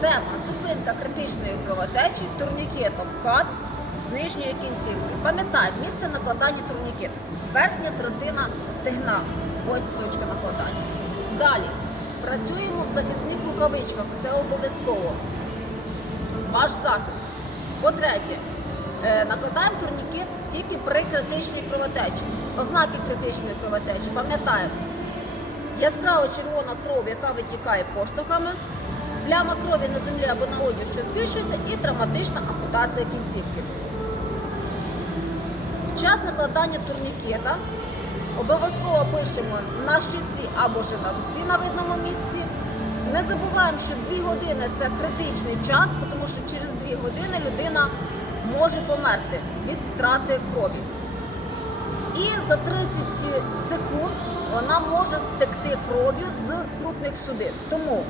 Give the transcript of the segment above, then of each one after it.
Тема зупинка критичної кровотечі турнікетом КАТ з нижньої кінцівки. Пам'ятаємо, місце накладання турнікету. Верхня третина стегна. Ось точка накладання. Далі працюємо в захисних рукавичках. Це обов'язково. Ваш захист. По-третє, е, накладаємо турнікет тільки при критичній кровотечі. Ознаки критичної кровотечі. Пам'ятаємо, яскраво червона кров, яка витікає поштовхами, пляма крові на землі або на одягу, що збільшується, і травматична ампутація кінцівки. Час накладання турнікета обов'язково пишемо на щиці або ж на на видному місці. Не забуваємо, що 2 години це критичний час, тому що через 2 години людина може померти від втрати крові. І за 30 секунд вона може стекти кров'ю з крупних судин. Тому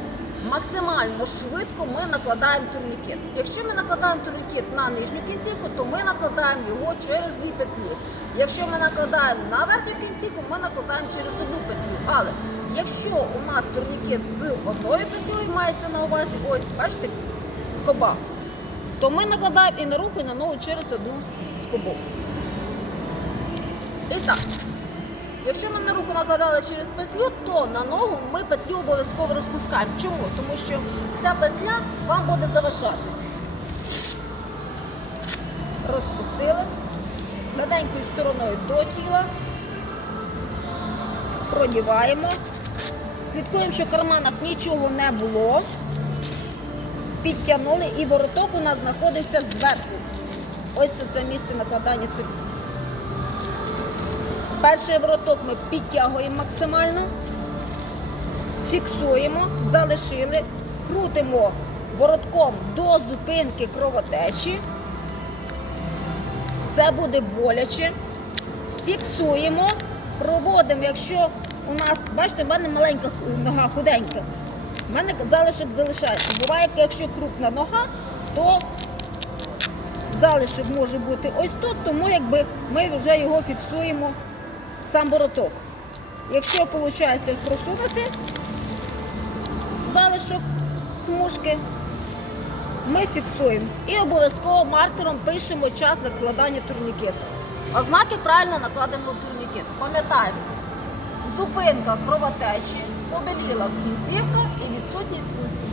максимально швидко ми накладаємо турнікет. Якщо ми накладаємо турнікет на нижню кінцівку, то ми накладаємо його через дві петлі. Якщо ми накладаємо на верхню кінцівку, ми накладаємо через одну петлю. Але якщо у нас турнікет з одною петлею мається на увазі, ось бачите, скоба, то ми накладаємо і на руку, і на ногу через одну скобу. І так, якщо ми на руку накладали через петлю, то на ногу ми петлю обов'язково розпускаємо. Чому? Тому що ця петля вам буде заважати. Розпустили гладенькою стороною до тіла, продіваємо. Слідкуємо, що в карманах нічого не було. Підтягнули і вороток у нас знаходився зверху. Ось це місце накладання тут. Перший вороток ми підтягуємо максимально, фіксуємо, залишили, крутимо воротком до зупинки кровотечі. Це буде боляче. Фіксуємо, проводимо, якщо у нас, бачите, в мене маленька нога худенька. У мене залишок залишається. Буває, якщо крупна нога, то залишок може бути ось тут, тому якби ми вже його фіксуємо сам вороток. Якщо виходить просунути залишок смужки, ми фіксуємо. І обов'язково маркером пишемо час накладання турнікету. Ознаки правильно накладеного турнікету. Пам'ятаємо, зупинка кровотечі, побеліла кінцівка і відсутність пульсів.